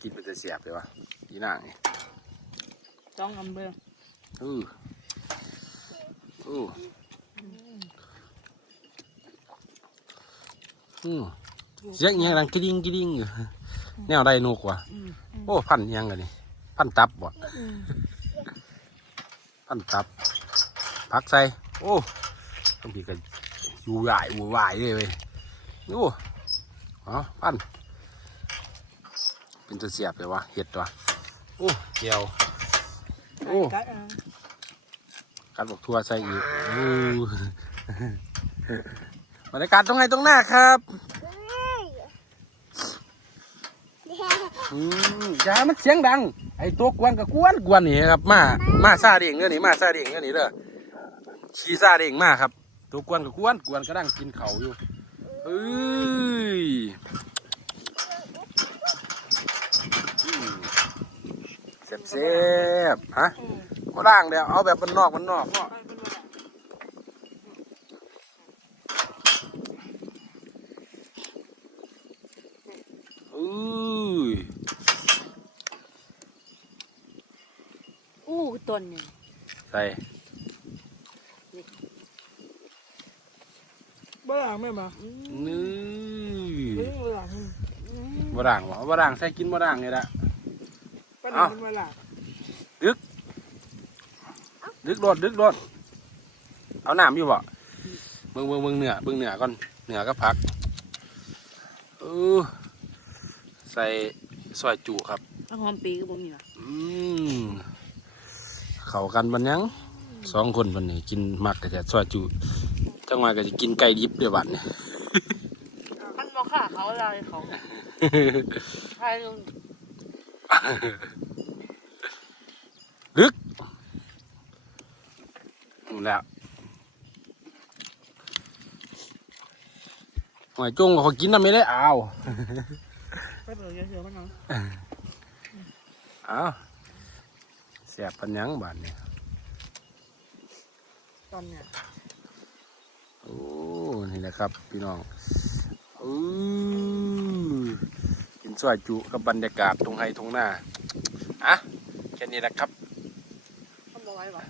กินเป็นจะเสียบเลยวะอีนางนี่จ้องอำเบอร์อืออืออือเสียงอิหยังดังกระดิ่งกระดิ่งอยู่แนวได้นกว่ะโอ้พันอิหยังกันนี่พันตับบ่พันตับพักใส่โอ้ต้องพี่กันอยู่ใหญ่อยู่วายเลยเว้ยโอ้อ๋อพัน เป็นจะเสียบเลยวะเห็ดวะโอ้เกี่ยวโอ้กัดอะการบอกทัวร์ใส่อีกอู้บรรยากาศตรงไหนตรงหน้าครับอืมอย่าให้มันเสียงดัง ไอ้ตัวกวนกับกวนกวนนี่ครับ มา มาซาเด้งเด้อนี่มาซาเด้งเด้อนี่เด้อขี่ซาเด้งมาครับ ตัวกวนกับกวนกวนก็ดังกินเขาวอยู่เอ้ยอืม เสียบๆฮะมาด่างเดี๋ยวเอาแบบมันนอกมันนอกเนาะอุ้ยอู้ต้นเนี่ยใส่บ้าหลังไม่มานี่เฮ้ยบ้าหลังมาด่างวะมาด่างใส่กินมาด่างนี่แหละป้าหลัง เป็นบ้าหลังดึกโดดดึกโดดเอาน้ำอยู่บ่เบิ่งเบิ่งเบิ่งเหนือเบิ่งเหนือก่อนเหนือก็พักเออใส่ซอยจุครับหอมปีก็บ่มีหรออืมเข้ากันบันยังสองคนบันนี้กินมักก็จะซอยจุจังหวะก็จะกินไก่ดิบเดี๋ยวบัดนี้มันบอกข่าเขาอะไรเขาใคร ลงลึกนู่นแล้วหอยจุ้งเขากินน้ำไม่ได้เอาไปเปิดเยอะๆมันเนาะเอาเสียบปัญญังบาดนี้ตอนเนี่ยโอ้ นี่แหละครับ พี่น้องอือ สวยจุกับบรรยากาศตรงไฮตรงหน้าอะแค่นี้แหละครับทำอะไรวะ